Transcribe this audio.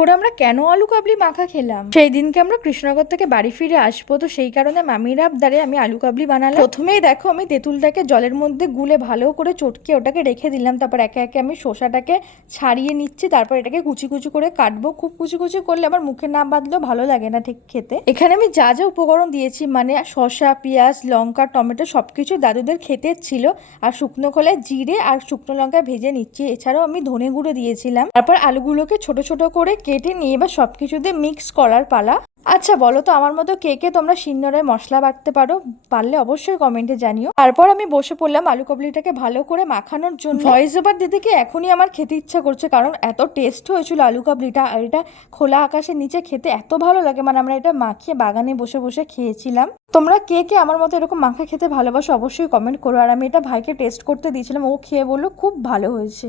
করে আমরা কেন আলু কাবলি মাখা খেলাম। সেই দিনকে আমরা কৃষ্ণনগর থেকে বাড়ি ফিরে আসবো, তো সেই কারণে মামির আবদারে আমি আলু কাবলি বানালাম। প্রথমেই দেখো আমি তেঁতুলটাকে জলের মধ্যে গুলে ভালো করে চটকে ওটাকে রেখে দিলাম। তারপর একে একে আমি শসাটাকে ছাড়িয়ে নিচ্ছি, তারপর এটাকে কুচি কুচি করে কাটবো। খুব কুচি কুচি করলে আমার মুখে না বাঁধলেও ভালো লাগে না ঠিক খেতে। এখানে আমি যা যা উপকরণ দিয়েছি মানে শসা, পেঁয়াজ, লঙ্কা, টমেটো সবকিছু দাদুদের খেতে ছিল। আর শুকনো খোলায় জিরে আর শুকনো লঙ্কা ভেজে নিচ্ছি। এছাড়াও আমি ধনে গুঁড়ো দিয়েছিলাম। তারপর আলুগুলোকে ছোট ছোট করে কেটে নিয়ে এবার সবকিছুতে মিক্স করার পালা। আচ্ছা বলো তো, আমার মতো কে কে তোমরা শিলনোড়ায় মশলা বাটতে পারো? পারলে অবশ্যই কমেন্টে জানিও। তারপর আমি বসে পড়লাম আলু কাবলিটাকে ভালো করে মাখানোর জন্য। ভয়েস ওভার দিতে কি এখনই আমার খেতে ইচ্ছা করছে, কারণ এত টেস্ট হয়েছিল আলু কাবলিটা। আর এটা খোলা আকাশের নিচে খেতে এত ভালো লাগে, মানে আমরা এটা মাখিয়ে বাগানে বসে বসে খেয়েছিলাম। তোমরা কে কে আমার মতো এরকম মাখা খেতে ভালোবাসো অবশ্যই কমেন্ট করো। আর আমি এটা ভাইকে টেস্ট করতে দিয়েছিলাম, ও খেয়ে বললো খুব ভালো হয়েছে।